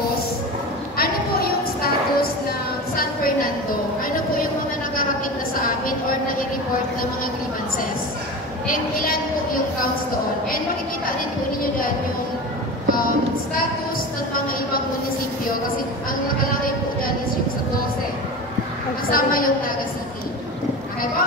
Tapos, ano po yung status ng San Fernando? Ano po yung mga nakarating na sa amin or na-report na mga grievances? And ilan po yung counts doon? And makikita din po ninyo dyan yung status ng mga ibang munisipyo kasi ang nakalagay po dyan is yung sa 12. Kasama yung Naga City. Okay po?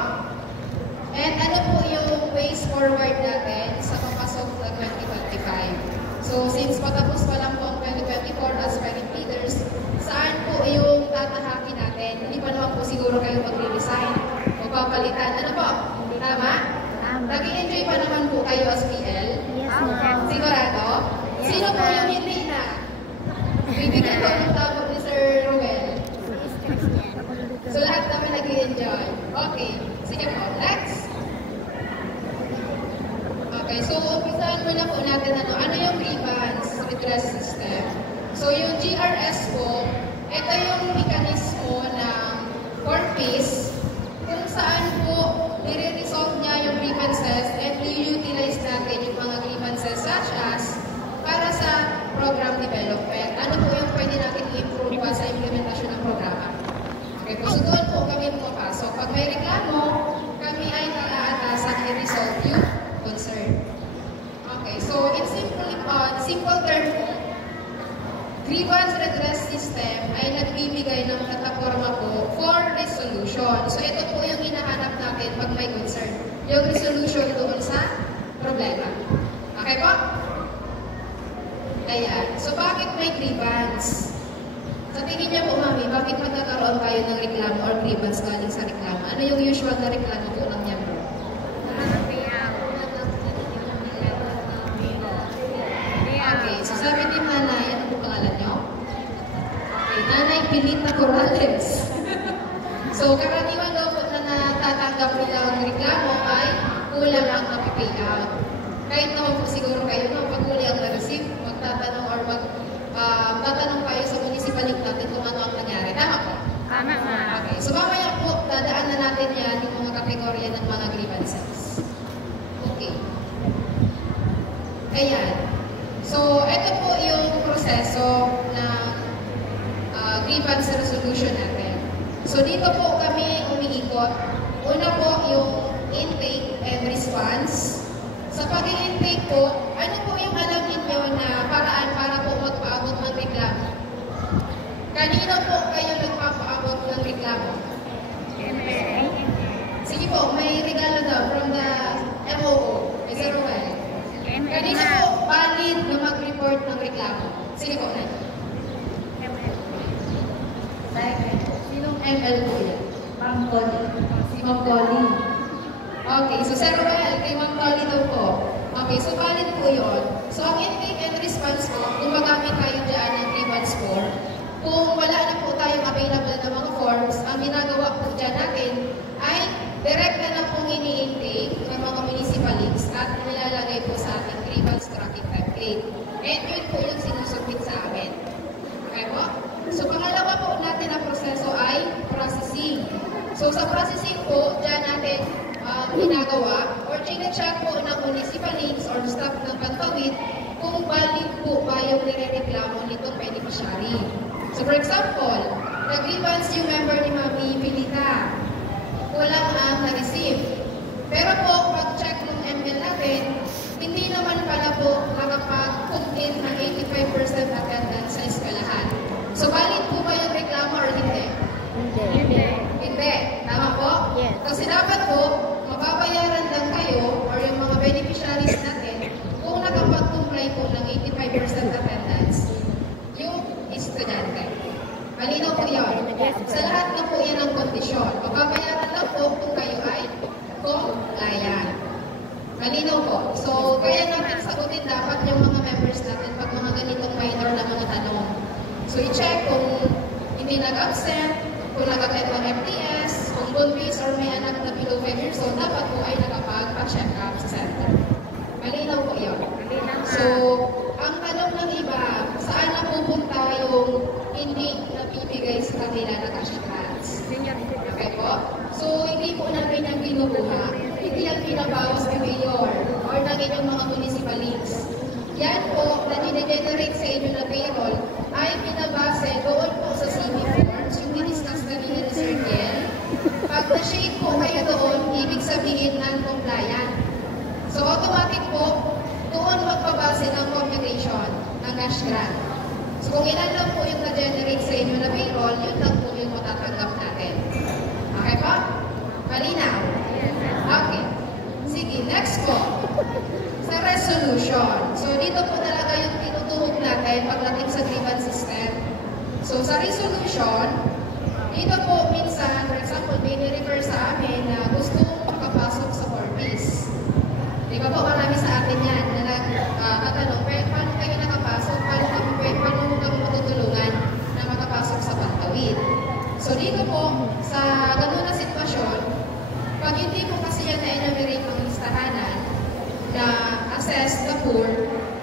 And ano po yung ways forward natin sa papasok na 2025? So, since patapos pa lang po ang 2024 as parent leaders, saan po yung tatahakin natin? Hindi pa naman po siguro kayo mag-resign o papalitan. Ano po? Tama? Nag-enjoy pa naman po kayo as PL? Yes, ma'am. Sigurado? Sino po yung hindi na? Bibigyan ko ng tawag ni Sir Ruel. So, lahat naman nag-enjoy. Okay. Sige po. Next. Okay. So, umpisahan muna po natin ano yung grievance redress system. So, yung GRS po, ito yung mekanismo ng court case kung saan po nire-resolve niya yung grievances and i-utilize natin yung mga grievances such as para sa program development. Ano po yung pwede natin i-improve pa sa implementasyon ng programa? Okay po, so doon po kami pumapasok. Pag may reklamo, kami ay nakaatasan i-resolve yung concern. Okay, so in simple term po, grievance redress system ay nagbibigay ng plataforma po for resolution. So ito po yung hinahanap natin pag may concern. Yung resolution doon sa problema. Okay po? Ayan. So bakit may grievance? Sa tingin niyo po, Mami, bakit magkakaroon tayo ng reklamo or grievance galing sa reklamo? Ano yung usual na reklamo po ng miyembro? Okay. So sabi din nanay, ano po pangalan niyo? Okay. Nanay Pilita Corrales. So karaniwan daw po na natatanggap nila ang reklamo ay kulang ang pay out. Kahit naman po siguro kayo na pag huli ang na-receive, magtatanong or tatanong kayo sa municipal link natin kung ano ang nangyari. Tama po? Tama, ma'am. Okay. So mamaya po, dadaan na natin yan yung mga kategorya ng mga grievances. Okay. Ayan. So, ito po yung proseso ng grievance resolution natin. So, dito po kami umiikot. Una po yung intake and response. Sa pag-intake po, ano po yung alam ninyo na paraan para po magpaabot ng reklamo? Kanino po kayo nagpapaabot ng reklamo? Sige po, may regalo daw from the MOO. Mr. Ruel. Kanino po valid na mag-report ng reklamo? Sige po, Nay. Sinong ML po yan? Ma'am Polly. Si Ma'am Polly. Okay, so Sir Ruel, kay Ma'am Polly daw po. Okay, so valid po yun. So ang intake and response po, kung magamit tayo dyan ng grievance form, kung wala na po tayong available na mga forms, ang ginagawa po dyan natin ay direct na pong ini-intake ng mga municipal links at nilalagay po sa ating grievance tracking template. And yun po yung sinusubmit sa amin. Okay po? So pangalawa po natin na proseso ay processing. So sa processing po, dyan natin ginagawa or chine-check po ng municipal links or staff ng Pantawid kung valid po ba yung nire-reklamo nitong beneficiary. So for example, nag-grievance yung member ni Mami Pilita. Kulang ang na-receive. Pero po, pag-check ng ML natin, hindi naman pala po nakapag-complete ng 85% attendance sa eskwelahan. So valid po ba yung reklamo or hindi? Hindi. Hindi. Tama po? Yes. Kasi dapat po, mababayaran lang kayo or yung mga beneficiaries natin kung nakapag-comply po ng 85% attendance yung estudyante. Malinaw po yun. Sa lahat na po yan ang kondisyon. Mababayaran lang po kung kayo ay compliant. Malinaw po. So, kaya natin sagutin dapat yung mga members natin pag mga ganitong minor na mga tanong. So, i-check kung hindi nag-absent, kung nag-attend ng MTS, kung buntis or may anak na below 5 years old, dapat po ay nakapag-check up sa center. Malinaw po yun. So, ang tanong ng iba, saan na pupunta yung hindi nabibigay sa kanila na cash grants? Okay po? So, hindi po namin yung binubuha. Hindi ang pinabawas ni Mayor or ng inyong mga municipal links. Yan po, na generate sa inyo na payroll, ay cash grant. So kung ilan lang po yung na-generate sa inyo na payroll, yun lang po yung matatanggap natin. Okay po? Malinaw? Okay. Sige, next po. Sa resolution. So dito po talaga yung tinutuhog natin pagdating sa grievance system. So sa resolution, dito po minsan, for example, may ni-refer sa amin na gusto makapasok sa Corpus. Di ba po, marami sa atin yan na nagtatanong, paano kayo nakapasok? Paano kami matutulungan na makapasok sa Pantawid? So dito po, sa ganun na sitwasyon, pag hindi po kasi yan na-enumerate ng listahanan na assess the poor,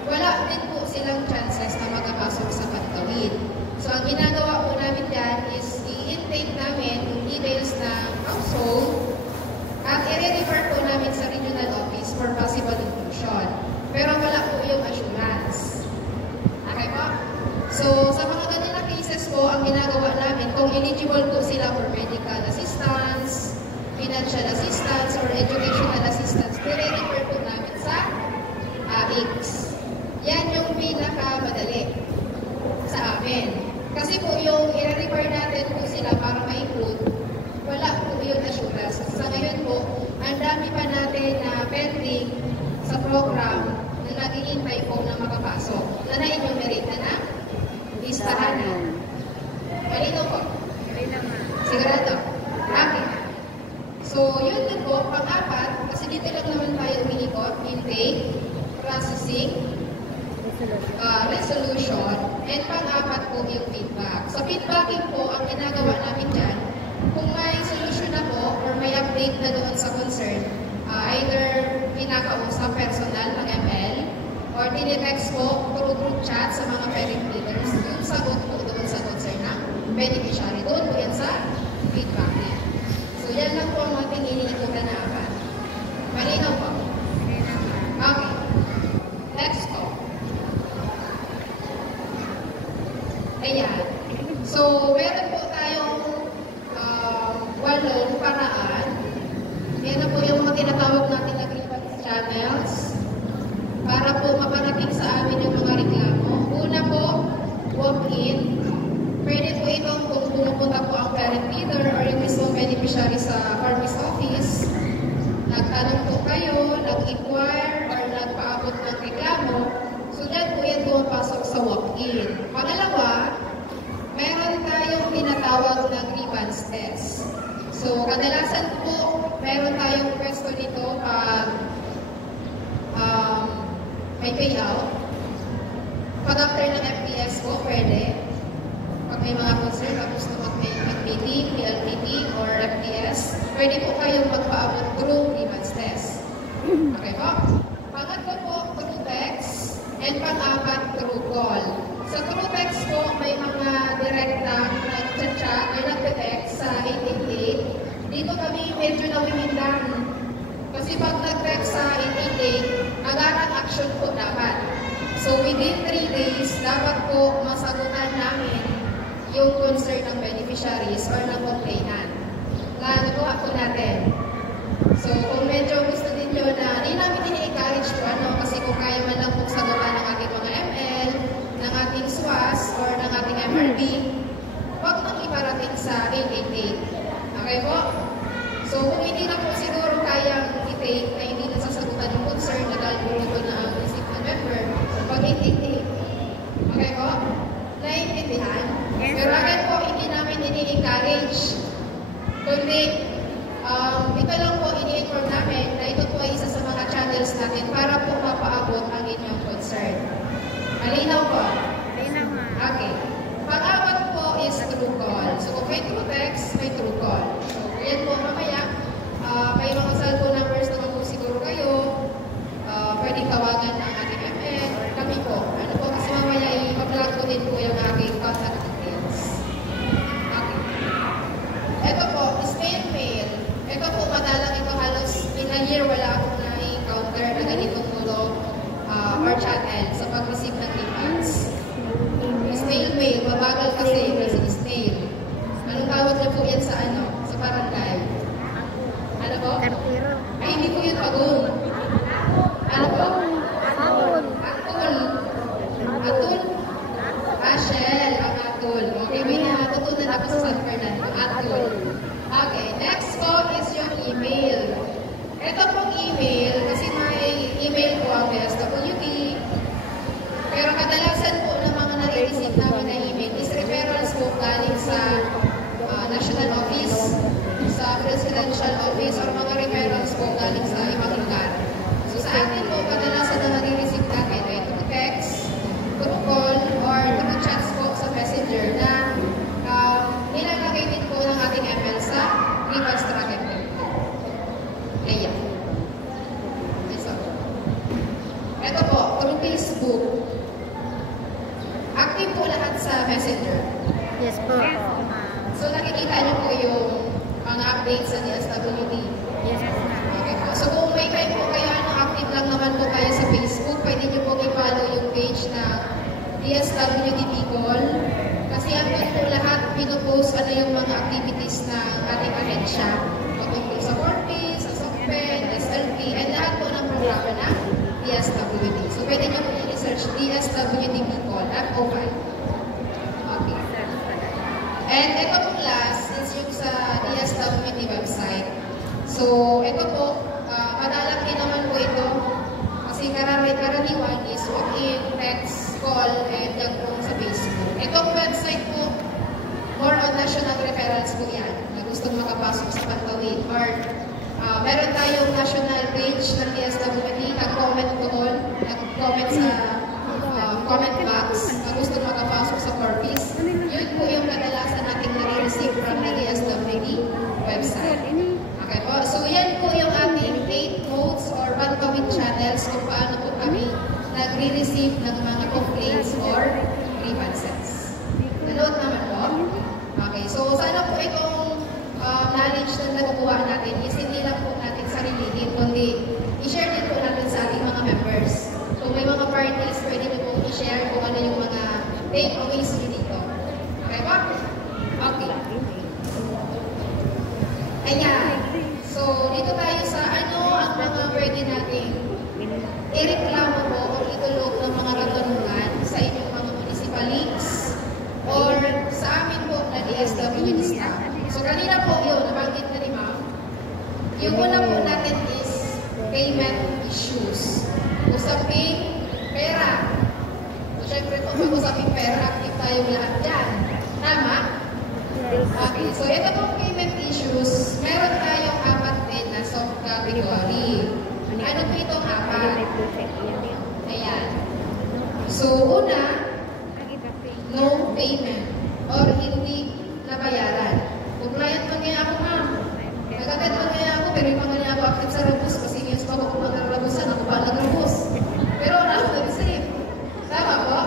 wala din po silang chances na makapasok sa Pantawid. So ang ginagawa po namin dyan is i-intake namin yung details ng household at i-refer po namin sa regional office for possible inclusion. Pero wala po yung assurance. Okay po? So sa mga ganyan na cases po, ang ginagawa namin, kung eligible po sila for medical assistance, financial assistance, or educational assistance, i-refer po namin sa AICS. Yan yung pinakamadali sa amin. Kasi po yung i-refer natin po sila para ma-include, wala po yung assurance. Sa ngayon po, ang dami pa natin na pending sa program na naghihintay po na makapasok. Na na-enumerate na listahan na. Malito po? Sigurado? Okay. So, yun din po, pang-apat, kasi dito lang naman tayo umiikot, intake, processing, resolution, and pang-apat po yung feedback. Sa feedbacking po, ang ginagawa namin dyan, kung may solusyon na po or may update na doon sa concern, either pinakausap personal ng ML or tinetext po through group chat sa mga parent leaders, yung sagot po doon sa concern ng beneficiary. Doon po yan sa feedbacking. So yan lang po ang ating iniikutan na apat. Malinaw po? Okay. Next po. Ayan. So, meron po tayong walong paraan. Yan na po yung mga tinatawag natin na grievance channels para po maparating sa amin yung mga reklamo. Una po, walk-in. Pwede po itong kung pumupunta po ang parent leader or yung mismo beneficiary sa Corpus office. Nagtanong po kayo, nag-inquire, or nagpaabot ng reklamo. So, dyan po yan pumapasok sa walk-in. Pangalawa, meron tayong tinatawag na grievance test. So, kadalasan po, meron tayong pwesto dito pag may payout. Pag after ng FPS po, pwede. Pag may mga concern, tapos na mag-meeting, PLPT, or FPS, pwede po kayong magpaabot through grievance test. Okay po? Pangatlo po, through text, and pang-apat, through call. Sa through text po, may mga direkta nag-chat or nag-text sa 888. Dito kami medyo nawimindang. Kasi pag nag-text sa 888, agarang action po dapat. So within 3 days, dapat po masagutan namin yung concern ng beneficiaries or ng complainant. Nagawa po natin. So kung medyo gusto din nyo na, hindi namin ini-encourage po kasi kung kaya man lang po sagutan ng ating mga ML, ng ating SWAS, or ng ating MRB, huwag nang iparating sa 888. Okay po? So kung hindi na po siguro kayang i-take na hindi nasasagutan yung concern na galbulo na ang recipient member, pag 888. Okay po? Naiintindihan? Yes, pero agad po, hindi namin ini-encourage. Kundi, ito lang po ini-inform namin na ito po ay isa sa mga channels natin para po mapaabot ang inyong concern. Malinaw po? Malinaw nga. Okay. Pang-apat po is through call. So kung may through text, may through call. So yan po mamaya. May mga cellphone numbers naman po siguro kayo. Pwedeng tawagan ng ating ML or kami po. Ano po kasi mamaya i-upload ko din po yung aking contact details. Okay. Ito po, snail mail. Ito po, madalang ito halos in a year wala akong na-encounter na ganitong tulong active po lahat sa Messenger. Yes po. So nakikita niyo po yung mga updates sa DSWD. Yes po. Okay po. So kung may time po kayo, active lang naman po kayo sa Facebook, pwede niyo po i-follow yung page na DSWD Bicol. Kasi andun po lahat pinupost ano yung mga activities ng ating ahensya. Tungkol sa Corpis, sa SOCPED, SLP, and lahat po ng programa ng DSWD. So pwede niyo po i-search DSWD Bicol at OFI. Okay. And ito po last, since yung sa DSWD website. So ito po, madalang din naman po ito. Kasi karaniwan is walk-in, text, call, and yung po sa Facebook. Itong website po, more on national referrals po yan, na gustong makapasok sa Pantawid. Or meron tayong national page ng DSWD, nag-comment doon, nag-comment sa comment box, na gustong makapasok sa Corpis. Yun po yung kadalasan nating nare-receive from the DSWD website. Okay po, so yan po yung ating 8 modes or Pantawid channels kung paano po kami nagre-receive ng mga complaints or grievances. Nanood naman po? Okay, so sana po itong knowledge na nakukuha natin is hindi lang po natin sarilihin, kundi i-share din po natin sa ating mga members. Kung may mga parties, pwede nyo po i-share kung ano yung mga takeaways nyo dito. Okay po? Okay. Ayan. So, dito tayo sa ano ang mga pwede natin ireklamo po o itulog ng mga katanungan sa inyong mga municipal links or sa amin po na DSWD staff. So, kanina po yun, nabanggit na ni ma'am. Yung una po natin is payment issues. Usaping pera. So, syempre po, pag usaping pera, active tayong lahat dyan. Tama? Okay, so ito pong payment issues, meron tayong 4 din na subcategory. Ano po itong 4? Ayan. So, una, no payment or hindi nabayaran. Compliant mo niya ako, ma'am. Nagagad mo niya ako, pero yung mga niya ako active sa rabos, kasi yung pa ako mag-rabosan, ako pa nag-rabos. Pero wala ako nag-receive. Tama po?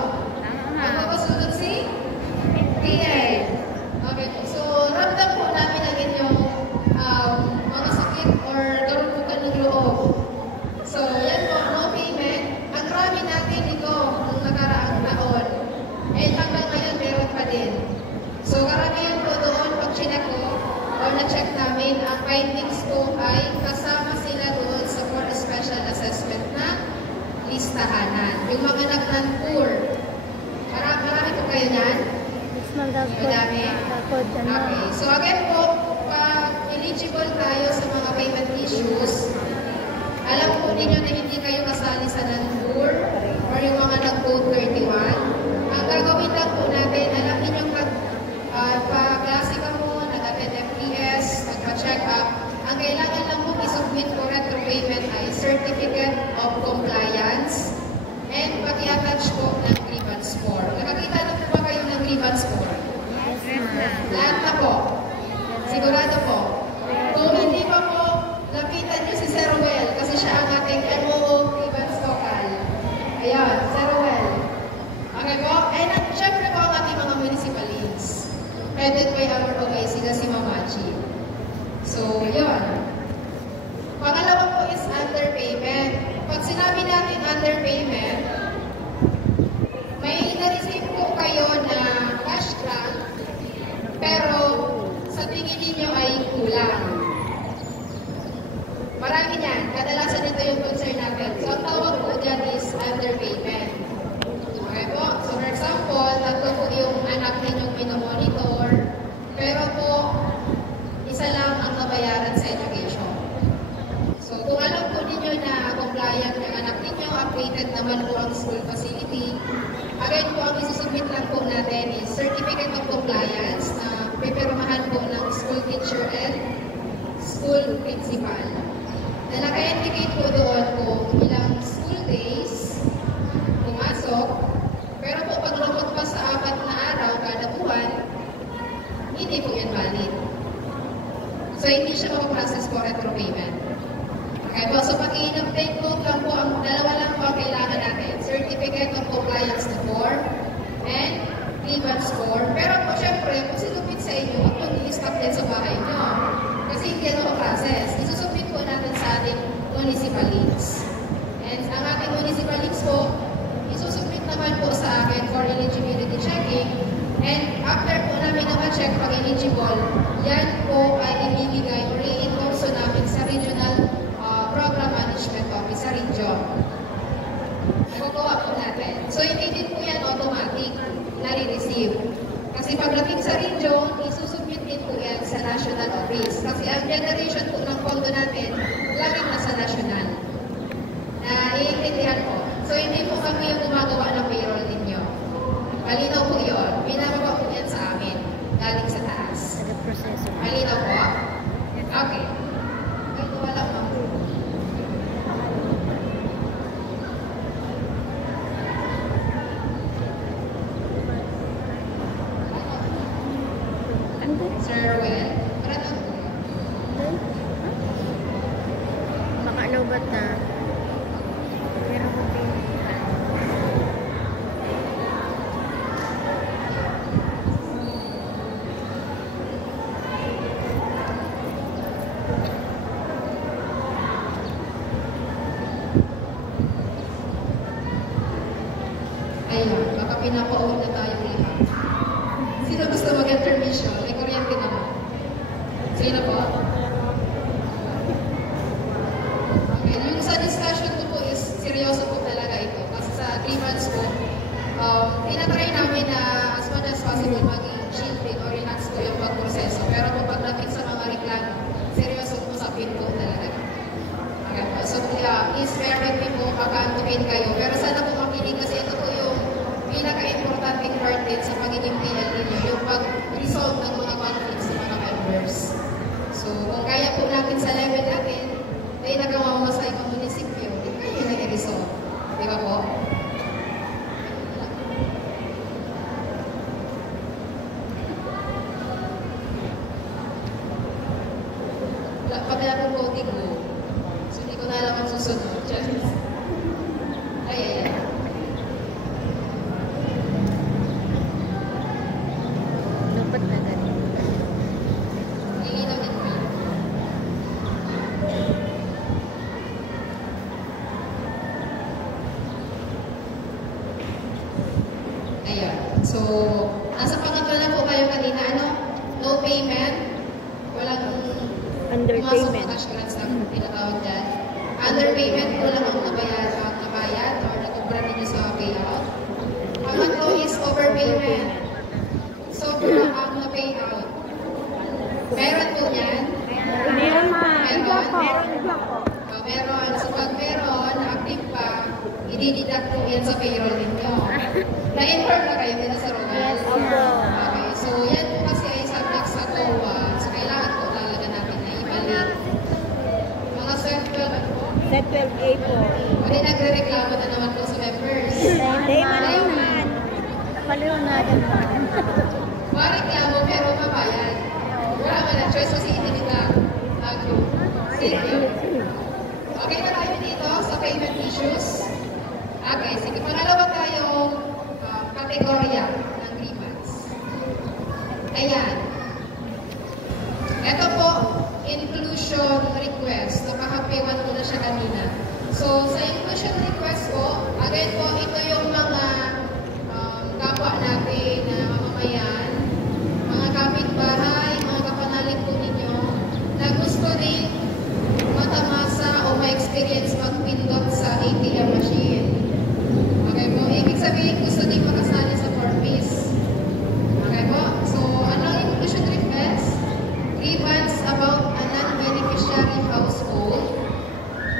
Magpapasunod si PA. Okay po. So, ramdam po namin agad yung mga sakit or karupukan ng loob. So, yan po, no payment. Ang rami natin ito nung nakaraang taon. Eh, hanggang ngayon, meron pa din. So, karamihan po doon, pag chinek ko, o na-check namin, ang findings po ay kasama sila doon sa for special assessment na listahanan. Yung mga nag-non-poor. Marami po kayo yan? Madami? Okay. So, again po, pag eligible tayo sa mga payment issues, alam po ninyo na hindi kayo kasali sa non-poor or yung mga nag-code 31. Ang gagawin lang po natin, alam ninyo pag-klase ka mo, nag-attend FPS, nagpa-check up, ang kailangan lang po i-submit for retro payment ay Certificate of Compliance and pag-i-attach po ng grievance form. Nakakita na po ba kayo ng grievance form? Lahat na po. Sigurado po. Kung hindi pa po, lapitan niyo si Sir Well kasi siya ang ating MOO grievance vocal. Ayan, Sir Well. Okay po? And syempre po ang ating mga municipal links. Headed by our OIC na si Mamachi. So, yun. Pangalawa po is underpayment. Pag sinabi natin underpayment, may na-receive po kayo na cash grant, pero sa tingin ninyo ay kulang. Marami yan. Kadalasan ito yung concern natin. So, ang tawag po dyan is underpayment. Okay po? So, for example, tatlo po yung anak ninyong minomonitor, pero po, isa lang ang nabayaran sa education. So, kung alam po ninyo na compliant yung anak ninyo, updated naman po ang school facility, again po, ang isusubmit lang po natin is Certificate of Compliance na pipirmahan po ng school teacher and school principal. Na naka-indicate po doon kung ilang school days pumasok, pero po pag lumot pa sa 4 na araw kada buwan, hindi po yan valid. So, hindi siya mapaprocess for retro payment. Okay po, so pag i-update po lang po, ang dalawa lang po ang kailangan natin. Certificate of Compliance check pag eligible, yan po ay ibibigay o i-endorse namin sa Regional Program Management Office sa region. Nagagawa po natin. So, hindi din po yan automatic na re-receive. Kasi pagdating sa region, isusubmit din po yan sa national office. Kasi ang generation po ng pondo natin, laging nasa national. Iintindihan po. So, hindi po kami yung gumagawa ng payroll ninyo. Malinaw po yun. Pinababa po yan sa amin. Galing sa taas. Malinaw po? Okay. Ito wala po. Sir Well, parang po. Makalobat na. Pero ayun, baka pinapauwi na tayong lahat. Sino gusto mag-intermission? May kuryente naman. Sino po? Okay, yung sa discussion ko po is seryoso po talaga ito. Kasi sa 3 months po, tinatry namin na as much as possible maging shielding or relax po yung pagproseso. Pero kung pagdating sa mga reklamo, seryoso po sa pin po talaga. Okay po. So, please bear with me po, maka-antukin kayo. Pero sana po makinig kasi ito po yung pinaka-importanting part din sa pagiging PL ninyo, yung pag-resolve ng mga conflicts sa mga members. So, kung kaya po natin sa level natin, ay nagawa mo sa ibang munisipyo, hindi kaya nag-resolve. Di ba po? Pagkaya po voting ko, so hindi ko na alam ang susunod. Ay. dapat na ganun. Nilinaw din po. Ayan. So, nasa pangatlo na po kayo kanina, ano? No payment. Walang Underpayment. cash grants na tinatawag dyan. Underpayment, wala kang nabayad or nakubra ninyo sa payout. Pangatlo is overpayment. Sobra ang na-payout. Meron po yan? Meron ma. Meron? po. Meron. So pag meron, active pa, i-deduct po yan sa payroll ninyo. Na-inform na kayo din sa Roman? Yes, opo. Okay. So yan po kasi ay subject sa COA. So kailangan po talaga natin na ibalik. Mga self-12 po. Set 12A po. Pwede nagre-reklamo na naman po sa members. Hindi man. Napaliw na dyan pa. Mareklamo pero mabayad. Wala man na choice kasi itinitag. Sige. Okay na tayo dito sa payment issues. Okay, sige. Pangalawa tayong kategorya ng grievance. Ayan. Ito po, inclusion request. Nakakapiwan ko na siya kanina. So, sa inclusion request po, again po, ito yung mga kapwa natin na mamamayan, mga kapitbahay, mga kapanalig po ninyo, na gusto rin matamasa o ma-experience mag-pindot sa ATM machine. Okay po? Ibig sabihin, gusto din makasali sa Formis. Okay po? So, ano ang inclusion request? Grievance about a non-beneficiary household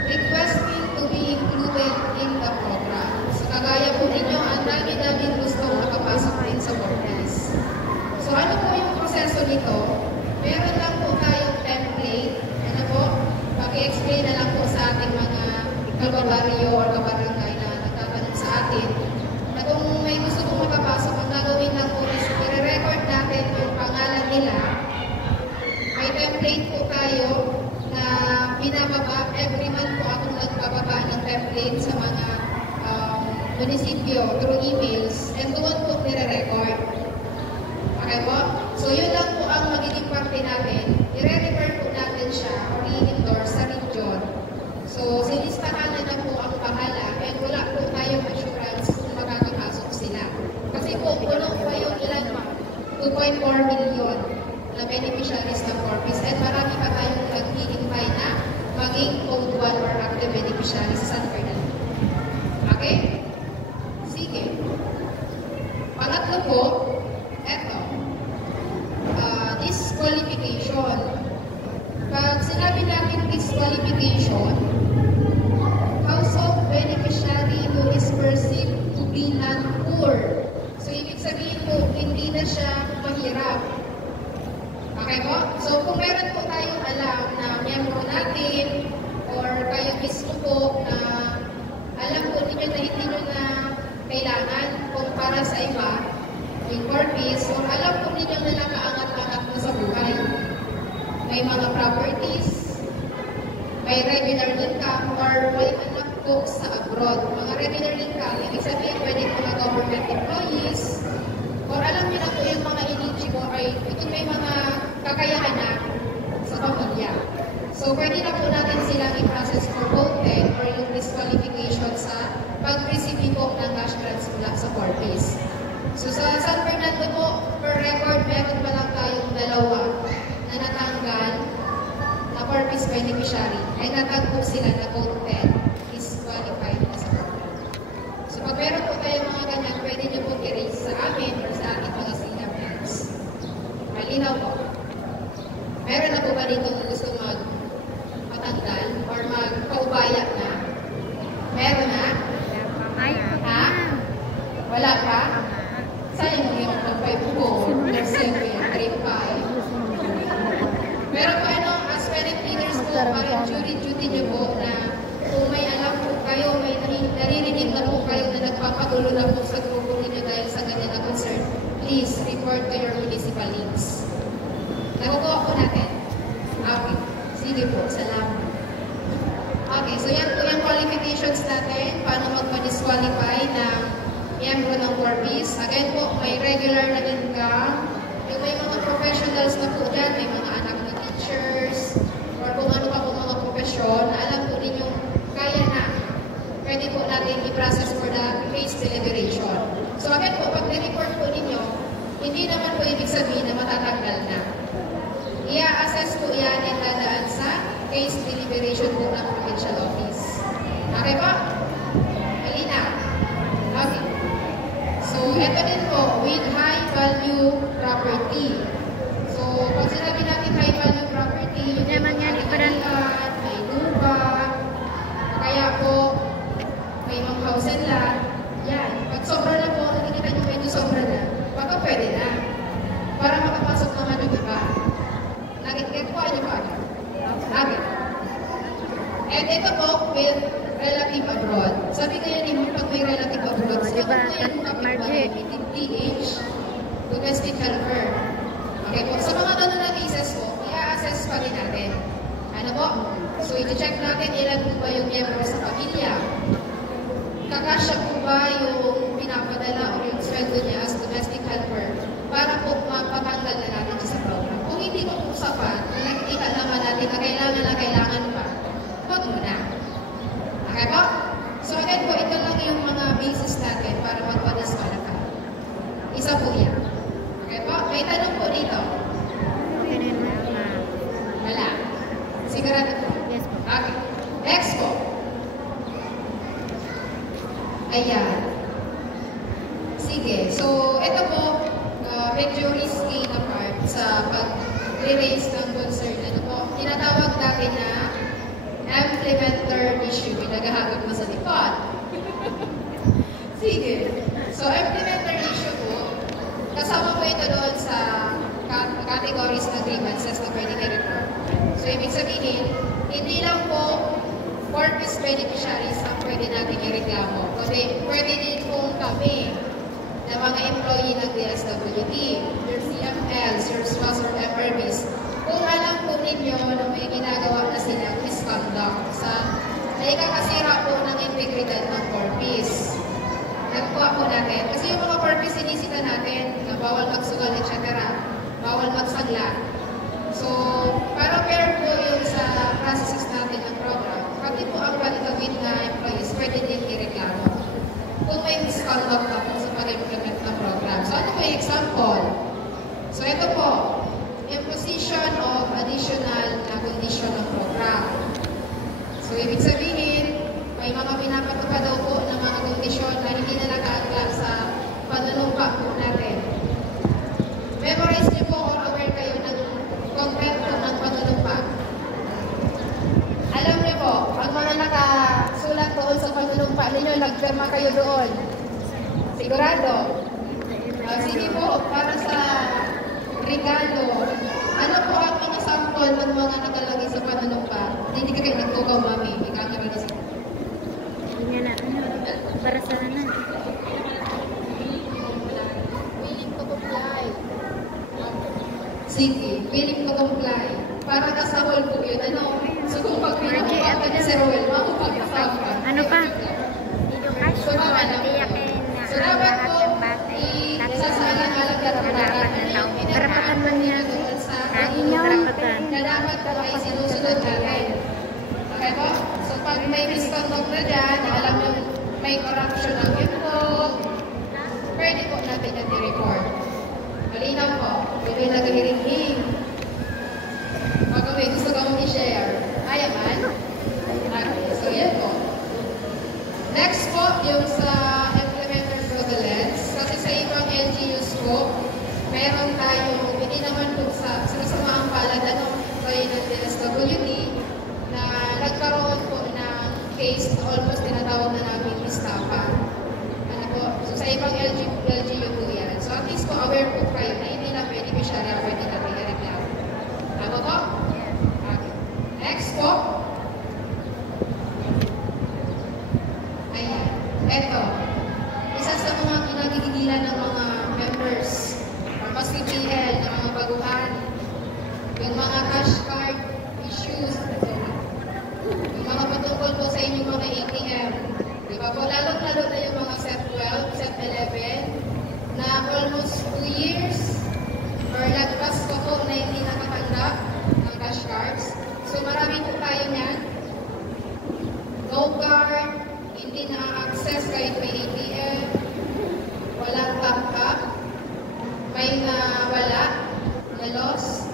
requesting to be included in the program. So, kagaya po ninyo, ang dami-dami gusto makapasok din sa Formis. So, ano po yung proseso nito? Meron lang po tayong template. Ano po? Paki-explain na lang po sa ating mga kababaryo o kabarangay na nagtatanong sa atin na kung may gusto pong makapasok, ang gagawin lang po is i-record natin yung pangalan nila. May template po tayo na pinababa. Every month po akong nagbababa ng template sa mga munisipyo through emails and doon po nire-record. Okay po? So yun lang po ang magiging parte natin. I-refer po natin siya or i-endorse sa region. So silistahan na po ang pangalan and wala po tayong assurance kung makakapasok sila. Kasi po, puno po yung ilan 2.4 million. Sige. Pangatlo po, eto. Disqualification. Pag sinabi natin disqualification, household beneficiary who is perceived to be non-poor. So, ibig sabihin po, hindi na siya mahirap. Okay po? So, kung meron po tayong alam na miyembro natin or kayo mismo po na alam po ninyo na hindi nyo na kailangan kung para sa iba, in purpose, or alam po ninyo na nakaangat-angat mo sa buhay. May mga properties, may regular income, or may anak po sa abroad. Mga regular income, ibig sabihin pwede mga government employees, or alam niyo na po yung mga eligible, ay ito may mga kakayahan na sa pamilya. So, pwede na po natin silang i-process for voted or yung disqualification sa pag-receive po ng cash grants mula sa Corpus. So, sa San Fernando po, per record, meron pa lang tayong dalawa na natanggal na Corpus beneficiary. Ay natagpo sila na voted, disqualified na sa program. So, pag meron po tayong mga ganyan, pwede nyo po i-raise sa amin or sa ating mga sila plans. Malinaw po. Meron na po ba dito kung gusto matanggal or magpaubaya na? Meron na? Ha? Wala pa? Sayang mo yung mag-5 ko or 7, 3, 5. Pero po as parent leaders po, parang duty nyo po na kung may alam po kayo, may naririnig na po kayo na nagpapagulo na po sa grupo ninyo dahil sa ganyan na concern, please report to your municipal leads. Nakukuha po natin. Okay. Sige po. Salamat. Okay. So, yan po yung qualifications natin. Paano magpa-disqualify ng miyembro ng Corpus. Again po, may regular na income. Yung may mga professionals na po dyan, may mga anak na teachers, or kung ano pa po mga profesyon, alam po ninyong kaya na. Pwede po natin i-process for the case deliberation. So, again po, pag ni-report po ninyo, hindi naman po ibig sabihin na matatanggal na. I-assess po yan at dadaan sa case deliberation po ng provincial office. Okay po? Malina? Okay. So, ito din po, with high value property. So, pag sinabi natin high value property, may lupa, kaya po, may mga house and lot, yan. Pag sobra na po, nakikita nyo medyo sobra na, baka pwede na. Para makapasok naman yung iba. Nag-get po ano ba? Okay. And ito po, with relative abroad. Sabi ko yan mo, pag may relative abroad, sabi ko yan mo kapit DH, domestic helper. Okay po, sa mga ganun na cases po, i-assess pa rin natin. Ano po? So, i-check natin ilan po ba yung miyembro sa pamilya. Kakasya po ba yung pinapadala o yung sweldo niya as domestic helper para po mapatanggal na natin siya sa program. Kung hindi ko po sapat, nakikita naman natin na kailangan pa, wag muna. Okay po? So again po, ito lang yung mga basis natin para magpa-disqualify. Isa po yan. Okay po? May tanong po dito. Wala. Sigurado po? Yes po. Okay. Next po. Ayan. Sige. So, ito po, medyo risky na part sa pag-raise ng concern. Ano po? Tinatawag natin na implementer issue. Pinagahagod mo sa likod. Sige. So, implementer issue po, kasama po ito doon sa categories na grievances na pwede na-report. So, ibig sabihin, hindi lang po Corpus beneficiaries ang pwede natin i-reklamo. Kasi pwede din pong kami na mga employee ng DSWD, your CMLs, your SWAS or FRBs, kung alam po ninyo na may ginagawa na silang misconduct sa naikakasira po ng integridad ng Corpus. Nagkuha po natin. Kasi yung mga Corpus sinisita natin na bawal magsugal, etc. Bawal magsagla. So, para fair po yung sa processes natin ng program, pati po ang validawin na employees, pwede din i-reklamo. Kung may misconduct na po sa pag-implement ng program. So, ano po yung example? So, ito po, imposition of additional na condition ng program. So, ibig sabihin, may mga pinapatupad daw po ng mga kondisyon na hindi na nakaangla Sigurado? Sige po, para sa regalo, ano po ang mga sample ng mga nakalagay sa panunumpa? Hindi ka kayo nagtugaw, mami. Ikami ba nisa? Hindi na. Para sa na. Willing to comply. Sige, willing to comply. Para kasahol po yun. Ano? So kung pag pinapapag ka na si Roel, makapagpapag ka. Ano pa? So naman, so dapat po, isasalang-alang ka naman. Karapatan man yan. Karapatan. Na dapat po ay sinusunod natin. Okay po? So pag may misconduct na dyan, alam yung may corruption ang info, pwede po natin na i-report. Malinaw po. Pwede nag-hiring-hing. Pag may gusto ka mong i-share, ayaman. Okay, so yan po. Next po, yung sa implementer fraudulence. Kasi sa ibang LGUs po, meron tayong, hindi naman po sa sinasamaang palad, ano, tayo ng DSWD, na nagkaroon po ng case na almost tinatawag na namin estafa. Ano po? So sa ibang LGU po yan. So at least po, aware po kayo na hindi na beneficiary pwede natin i-reklamo. Tama po? Okay. Next po. Ayan. Eto. Isa sa mga kinagigilan ng mga members or mas CPL ng mga baguhan, yung mga cash card issues, yung mga patungkol po sa inyong mga ATM. Di ba po? Lalo-lalo na yung mga set 12, set 11, na almost 2 years or lagpas pa po na hindi nakatanggap ng cash cards. So marami po tayo niyan. No card, hindi na-access kahit may ATM, walang backup, may nawala, na-loss.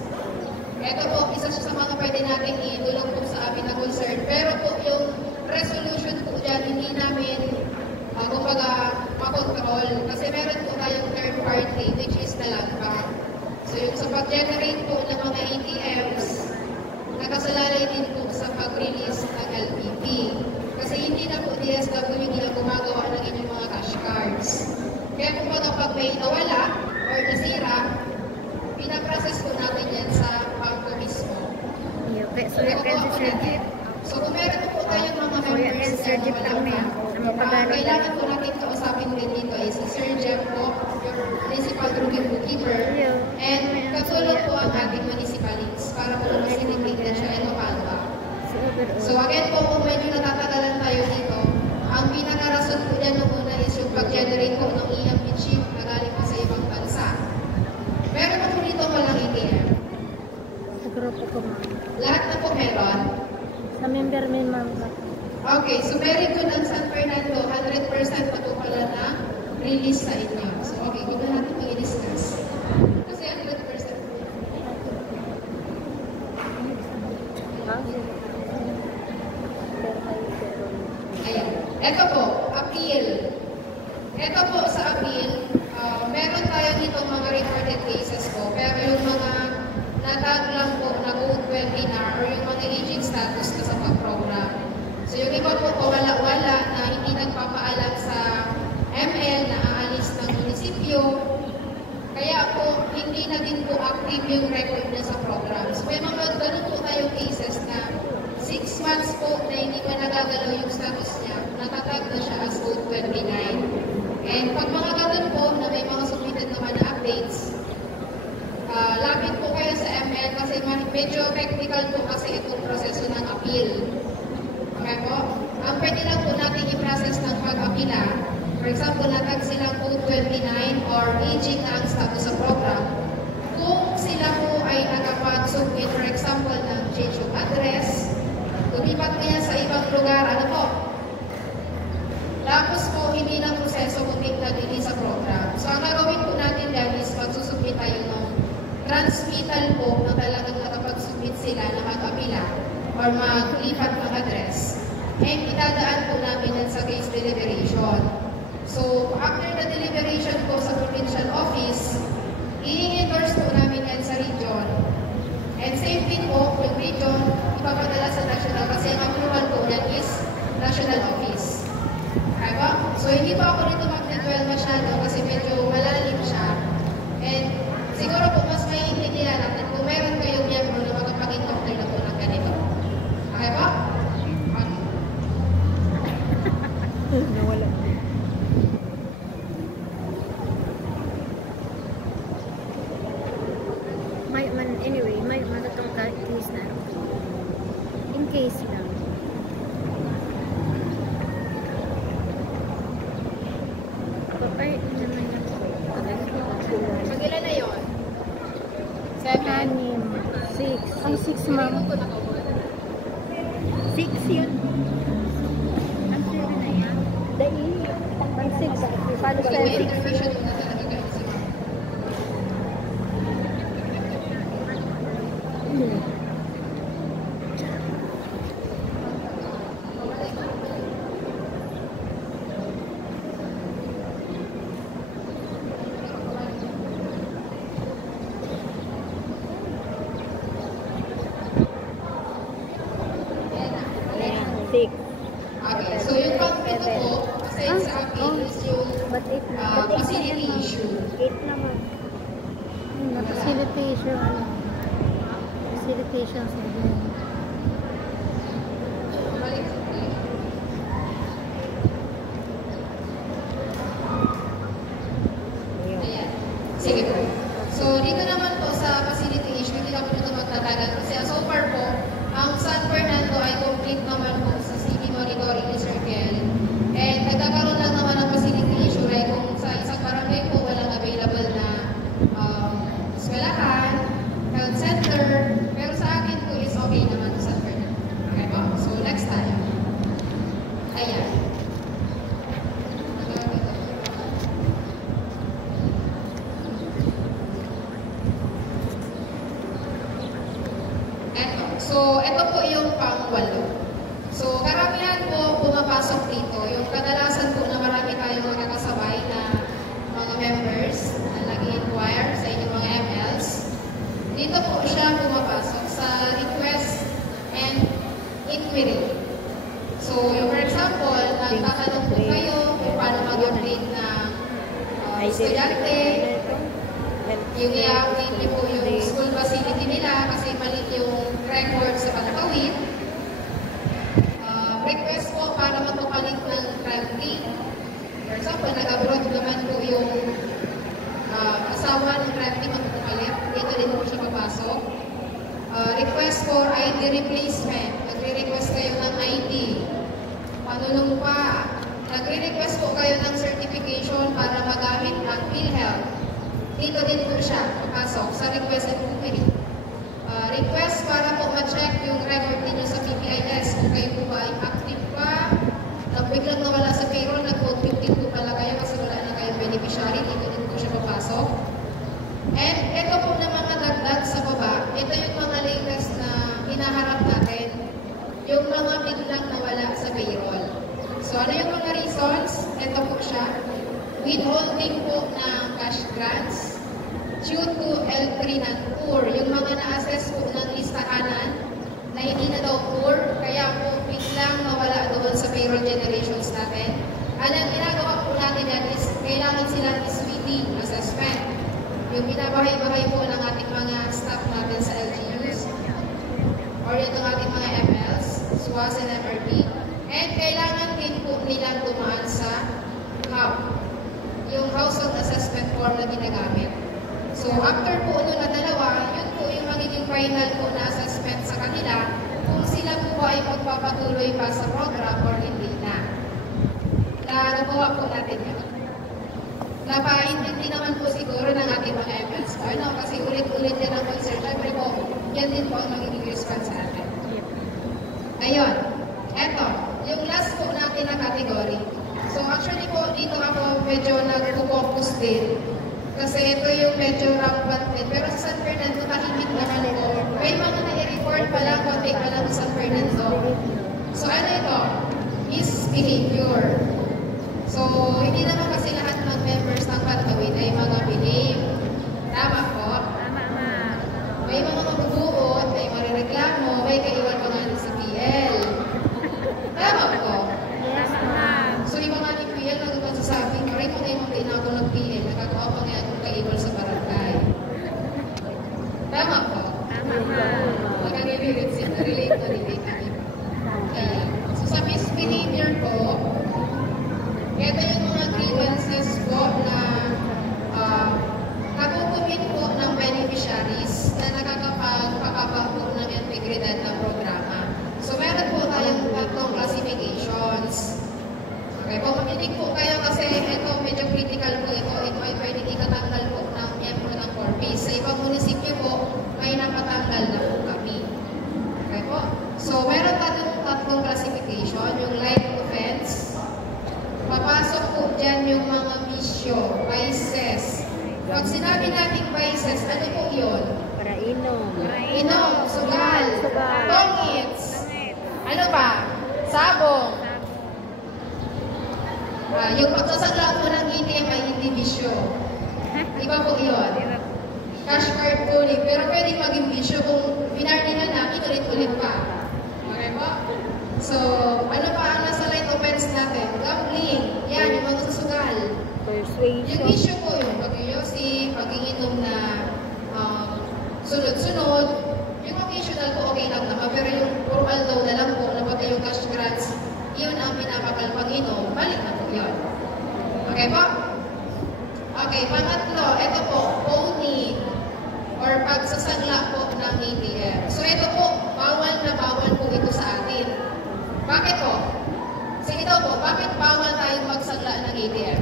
Ito po, isa siya sa mga pwede natin i-tulong po sa amin na concern. Pero po yung resolution po dyan, hindi namin kumbaga makontrol. Kasi meron po tayong third party, which is the land bank. So yung sa pag-generate po ng mga ATMs, nakasalalay din po sa pag-release ng LPP. Kasi hindi na po DSWD ang gumagawa ng inyong mga cash cards. Kaya kung pag may nawala or nasira, pinaprocess po natin yan sa bangko mismo. So kung meron po tayong mga members na kailangan po natin kausapin din dito ay si Sir Jeff po, yung municipal rookie bookkeeper, and katulog po ang ating municipalities para po mas-indicate na siya and follow up. So again po, kung medyo natatagalan tayo dito, ang pinaka-rason po dyan muna is yung pag-generate po ng EMP chip na galing pa sa ibang bansa. Meron po dito walang ATM. Sa grupo ko, ma'am. Lahat na po meron. Sa member may ma'am. Okay, so very good ang San Fernando. 100% na po pala na release sa inyo. So okay, huwag na natin mag-discuss. Kasi 100%. Ayan. Ito po, appeal. Ito po sa appeal, meron tayo dito mga recorded cases po, pero yung mga natag lang po na code 20 na or yung mga aging status na sa pag-program. So yung iba po wala-wala na hindi nagpapaalam sa ML na aalis ng munisipyo, kaya po hindi na din po active yung record niya sa program. So may mga ganun po tayong cases na 6 months po na hindi pa nagagalaw yung status niya, natatag na siya as code 29. And pag mga ganun po na may mga submitted naman na updates, lapit po kayo sa ML kasi medyo technical po kasi itong proseso ng appeal. Okay po? Ang pwede lang po natin i-process ng pag-apila, for example, natag silang code 29 or aging na ang status sa program, kung sila po ay nakapag-submit, for example, ng change of address, lumipat niya sa ibang lugar, ano po? Tapos po, hindi na proseso kundi nag-release sa program. So, ang gagawin po natin dyan is magsusubmit tayo ng transmittal po na talagang nakapag-submit sila na mag-apila or maglipat ng address. And itadaan po namin yan sa case deliberation. So, after the deliberation po sa provincial office, man, anyway, may matatong case na. In case lang. Papay naman na po. Mag-ilan na yun? 7? 6. Ang 6, ma'am. 6 yun. Ang 7 na yan. Dahil, ang 6. Paano sa 6? Okay, so yung pang-pito po, kasi sa akin is yung facility issue. 8 naman. Facilitation. Facilitation sa Ayan. Sige po. So, dito naman po sa facility issue, hindi naman ito magtatagal. Kasi so far po, ang San Fernando ay complete naman po sa City Monitoring Circle. And nagkakaroon lang naman ng facility issue ay kung sa isang barangay po walang available na eskwelahan, health center, pero sa akin po is okay naman sa San Fernando. Okay po? So, next tayo. Ayan. So, ito po yung pang-walo. So, karamihan po pumapasok dito. Yung kadalasan po na marami tayong mga kasabay na mga members na nag-inquire sa inyong mga MLs. Dito po siya pumapasok sa request and inquiry. So, yung for example, nagtatanong po kayo kung paano mag-update ng estudyante. Yung i-update niyo po yung school facility nila kasi mali yung record sa pagtawid. Request po para magpapalit ng gravity. For example, nag-abroad naman po yung asawa ng gravity magpapalit. Dito din po siya papasok. Request for ID replacement. Nagre-request kayo ng ID. Panunumpa. Nagre-request po kayo ng certification para magamit ng PhilHealth. Dito din po siya papasok sa request and inquiry. Request para po ma-check yung record ninyo sa PPIS kung kayo po ba ay active pa. Biglang nawala sa payroll, nag-code 15 po pala kayo kasi wala na kayong beneficiary. Dito din po siya papasok. And ito po na mga dagdag sa baba. Ito yung mga latest na hinaharap natin. Yung mga biglang nawala sa payroll. So ano yung mga reasons? Ito po siya. Withholding po ng cash grants due to L3 ng poor. Yung mga na-assess po ng listahanan na hindi na daw poor, kaya po biglang nawala doon sa payroll generations natin. Ang ginagawa po natin yan is kailangan silang iswiti assessment. Yung binabahay-bahay po ng ating mga staff natin sa LGUs or itong ating mga MLs, SWAS and MRP. And kailangan din po nilang dumaan sa HUB, yung household assessment form na ginagamit. So, after po na dalawa, yun po yung magiging final po na assessment sa kanila kung sila po ba ay magpapatuloy pa sa program or hindi na. Nagawa po natin yun. Napaintindi naman po siguro ng ating mga MLs. Ano, kasi ulit-ulit yan ang concern. Siyempre po, yan din po ang magiging response sa atin. Ayun. Eto, yung last po natin na category. So actually po, dito ako medyo nag-focus din. Kasi ito yung medyo rampant din. Pero sa San Fernando, tahimik naman po. May mga na-report pa lang, konti pa lang sa San Fernando. So ano ito? Misbehavior. So, hindi naman kasi lahat ng members ng Pantawid ay mga behave. Tama po? Tama. May mga mabubuot, may marireklamo, may kaiwan mga sa PL. Tama po? Yes, ma'am. So, yung mga PL na magsasabing, maray mo na yung mga tinako ng PL, nakagawa pa nga akong kaiwan sa barangay. Tama po? Tama, ma'am. Magkakilirate sila, relate na relate na rin. So, sa misbehavior po, ito yung mga grievances po na Pag sinabi nating vices, ano po yun? Para inom. Inom, sugal, Sugal. bongits, ano pa? Sabong. Yung pagsasagla po ng ATM ay hindi bisyo. Iba po yun. Cash card pulling. Pero pwede maging bisyo kung pinarni na na, inulit-ulit pa. Okay po? So, ano pa ang nasa line offense natin? Gambling. Yan, yung mga susugal. Persuasion. Yung bisyo po yung pag-yosi, pag-iinom na sunod-sunod. Yung occasional po okay lang naman. Pero yung formal daw na lang po, na pati yung cash grants, yun ang pinapapalpang inom, balik na po yun. Okay po? Okay, pangatlo, ito po, pony or pagsasagla po ng ATM. So ito po, bawal na bawal po ito sa atin. Bakit po? Sige daw po, bakit bawal tayong magsagla ng ATM?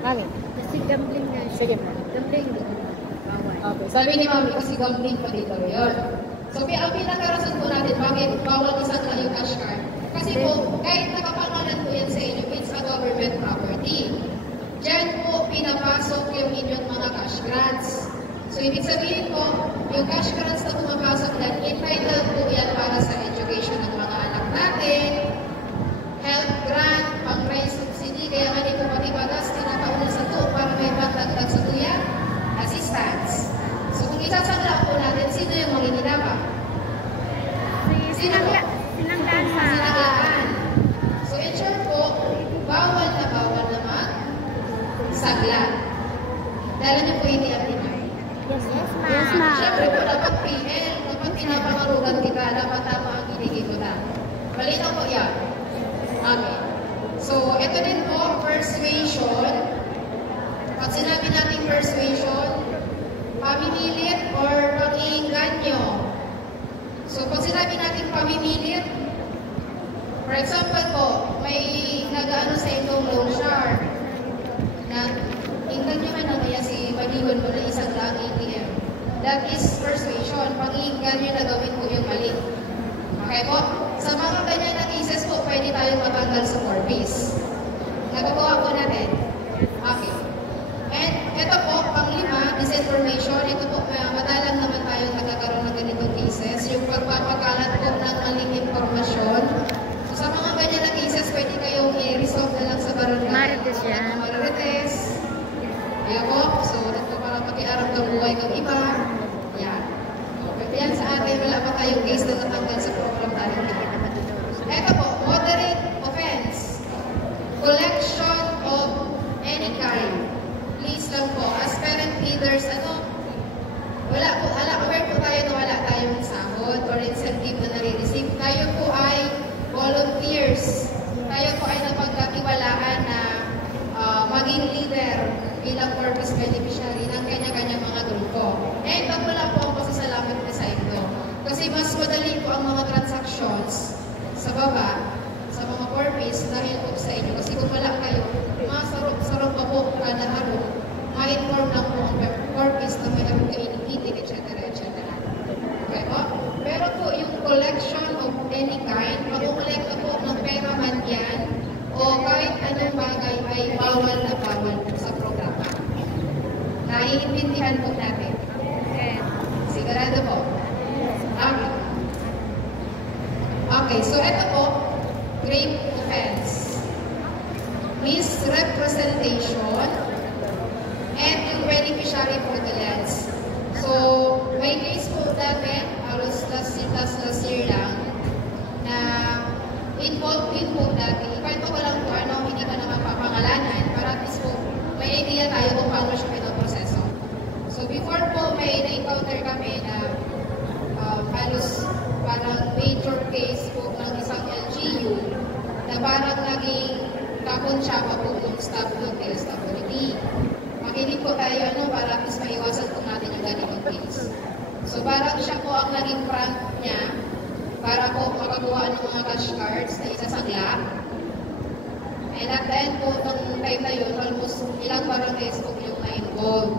Mami. Kasi gambling na. Sige mo. Gambling. Bawal. Okay, sabi ni Mami, kasi gambling pa dito yun. So, ang pinakarason po natin, bakit bawal isagla yung cash card? Kasi po, kahit nakapangalan po yan sa inyo, it's a government property. Diyan po pinapasok yung inyong mga cash grants. So, ibig sabihin po, yung cash grants na pumapasok yan, entitled po yan para sa education ng mga anak natin, health grant, pang-rent subsidy, kaya mali po pati bagas, tinataon sa to para may pagdagdag sa tuya, assistance. So, kung isasagla po natin, sino yung manginginabang? Sinanglaan. Sinanglaan. So, in short po, bawal na mag-sagla. Dala niyo po hindi ang tinay. Yes, ma'am. Yes, ma'am. Siyempre po, dapat PL, dapat pinapangarugan kita, dapat tama ang kinikita. Malinaw po yan. Okay. So, ito din po, persuasion. Pag sinabi natin persuasion, pamimilit or pag-iinganyo. So, pag sinabi natin pamimilit, for example po, may nag-ano sa inyong loan shark na inganyo ka na kaya si baliwan mo na isang lang ATM. That is persuasion. Pag-iinganyo na gawin po yung mali. Okay po? Sa mga ganyan na cases po, pwede tayong matanggal sa corpus. Nagagawa po natin. Okay. And ito po, pang-lima, disinformation. Ito po, madalang naman tayo nagkakaroon ng ganitong cases. Yung pagpapakalat po ng maling informasyon. So, sa mga ganyan na cases, pwede kayong i-resolve na lang sa barangay. Marites yan. Marites. Ayan po. So, nagpapakakiarap ng buhay ng iba. Yan. Okay. Yan sa atin, wala pa tayong case na natanggal sa program tayo. Ito po, moderate offense. Collection of any kind. Please lang po, as parent leaders, wala po, aware po tayo na wala tayong sahod or incentive na nare-receive. Tayo po ay volunteers. Tayo po ay napagkatiwalaan na maging leader bilang purpose beneficiary ng kanya-kanyang mga grupo. And wala po ang pasasalamat na sa inyo. Kasi mas madali po ang mga transactions sa baba, sa mga purpose dahil po sa inyo. Kasi kung wala kayo, masarap pa po kada araw, ma-inform lang po ang purpose na may araw kayo inihitin, etc. etc. Okay po? Pero po yung collection of any kind, pag-collect po ng pera man yan, o kahit anong bagay ay bawal na bawal po sa programa. Naiintindihan po natin. Sigurado po. Okay. Okay, so ito po, grave offense. Misrepresentation and yung beneficiary fraudulence. So, may case po dati, halos last year lang, na involved din po dati. Kwento ko lang po, hindi ka naman papangalanan, para at least po, may idea tayo kung paano siya pinoproseso. So, before po, may na-encounter kami na halos parang major case po ng isang LGU na parang naging kakonsyapa po ng staff ng DSWD. Makinig po tayo para at least maiwasan po natin yung ganitong case. So parang siya po ang naging front niya para po makagawa ng mga cash cards na isasagla. And at the end po, ng time na yun, almost ilang barangays po yung na-involved.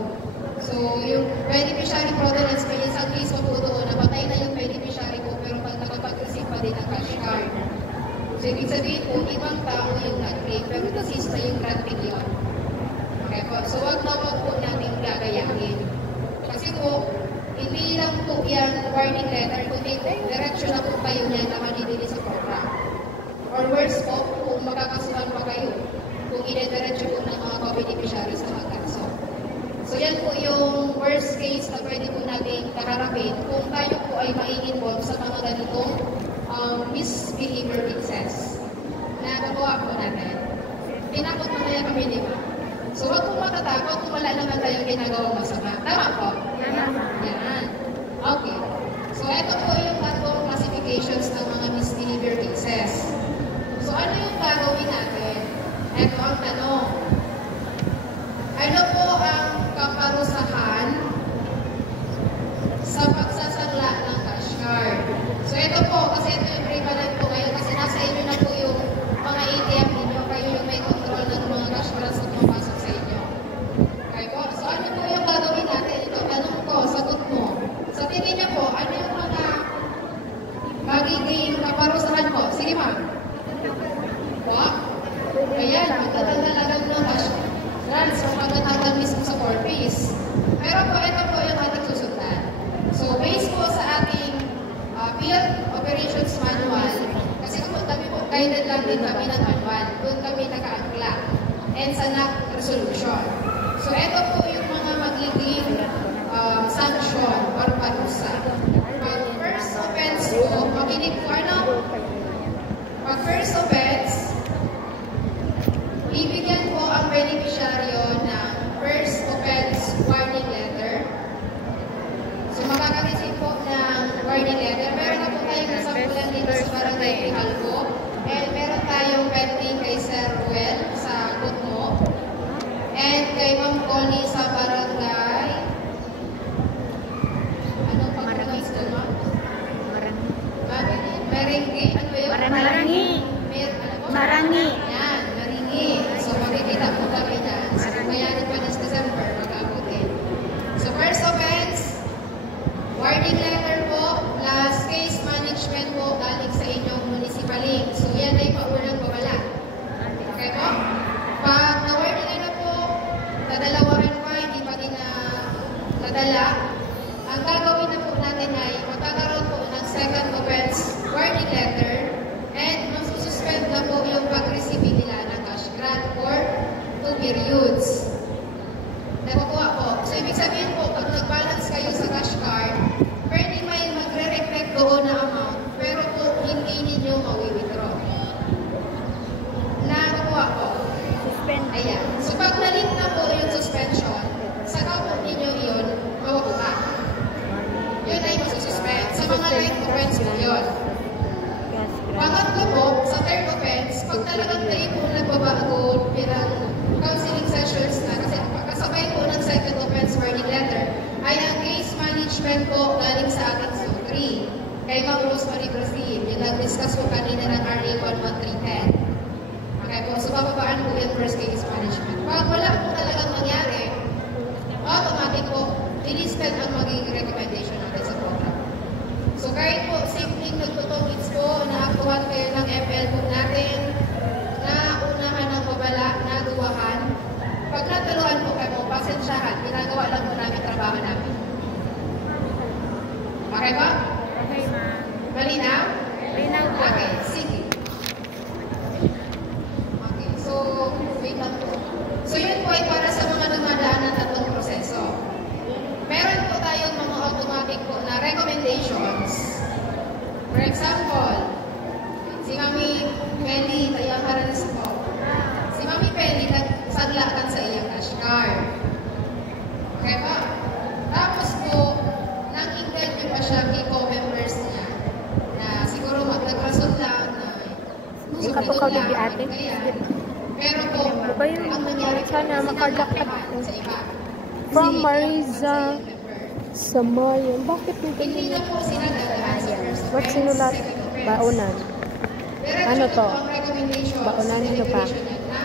So yung beneficiary fraudulence, may isang case po doon, napatay na yung beneficiary po pero nakapag-receive pa din ng cash card. So ibig sabihin po, ibang tao yung nag-claim pero nasista yung grant million. Okay po. So So, huwag pong matatakot kung wala naman tayong ginagawang masama. Tama po? Yan. Okay. So, ito po yung tatlong classifications ng mga misbehavior cases. So, ano yung gagawin natin? Ito ang tanong. Ano po ang kaparusahan sa pagsasangla ng cash card? So, ito po, kasi ito yung prevalent po ngayon, kasi nasa inyo na po yung mga ATM ninyo, kayo yung may control ng mga cash cards na pumapasok sa inyo. Okay po? So, ano po yung gagawin natin? Ito, tanong ko, sagot mo. Sa tingin niyo po, ano yung mga magiging kaparusahan po? Sige, ma'am. Ayan, magtatanggal ng cash cards, so magtatanggal mismo sa 4 piece. Pero po, ito po yung ating susundan. So, based po sa ating Field Operations Manual, kasi kami po, guided lang din kami ng manual. Doon kami naka-angkla. And sa NAC resolution. So, ito po yung mga magiging sanction or parusa. Pag first offense po, makinig po ano? Pag first offense, bibigyan po ang beneficiaryo ng first offense warning letter. So, makaka-receive po ng warning letter. Meron na po tayong nasampulan dito sa Barangay Pihalco. And meron tayong pending kay Sir Ruel sa Gutmo. And kay Ma'am Connie sa Barangay... Anong pag-barangay school, ma'am? Maringi. Ano ba yun? Marangi. Marangi. Yan, Maringi. So, makikita po kami dyan. So, bayaran pa this December, mag-aabutin. So, first offense, warning letter po, plus case management po galing sa inyong munisipaling. So, yan ay paunang babala. Okay po? Pag na-warning na po, dadalawahan pa, hindi pa din nadala. Ang gagawin na po natin ay magkakaroon po ng second offense warning letter and masususpend na po yung pag-receive nila ng cash grant for 2 periods. Nakukuha po. So, ibig sabihin po, pag nag-balance kayo sa cash card, pwede may magre-reflect doon na amount, pero po, hindi ninyo mawi-withdraw. Nakukuha po. Suspend. Ayan. So, pag nalit na po yung suspension, saka po ninyo yun, mawakuha. Yun ay masususpend. Sa mga light offense po yun. Pangatlo po, sa third offense, pag talagang tayo po nagbabago ng counseling sessions na, kasi kasabay po ng second offense warning letter, ay ang case management po galing sa ating SO3. Kay Ma'am Rosemary Brazil, yung nag-discuss po kanina ng RA 11310. Okay po, so bababaan po yung first case management. Pag wala po talagang mangyari, automatic po, dilisted ang magiging recommendation natin sa program. So kahit po, simpleng nagtutungits po, naaktuhan kayo ng FL po natin, na unahan ng babala, naduwahan. Pag nataluhan po kayo, pasensyahan, ginagawa lang po namin trabaho namin. Okay ba? Okay, ma'am. Malinaw? Malinaw po. Okay, sige. Okay, so, wait lang po. So yun po ay para sa mga dumadaan ng tatlong proseso. Meron po tayong mga automatic po na recommendations. For example, si Mami Peli, tayo ang haranis po. Si Mami Peli, nagsaglakan sa iyang cash card. Okay ba? Tapos po, nang-inggan niyo pa siya kay co-members niya na siguro nag-rason lang na Ikatukaw na di ate. pero po, Ba yung ang nangyari po, sana makarlakat sinaglakan sa iba. from Mariza Samayan. Bakit may Hindi ganyan? na po sinaglakan sa first Ba't offense, sinulat? second offense. Baunan. Diretso Ano po to? ang recommendation Baunan sa nyo pa. deliberation niya na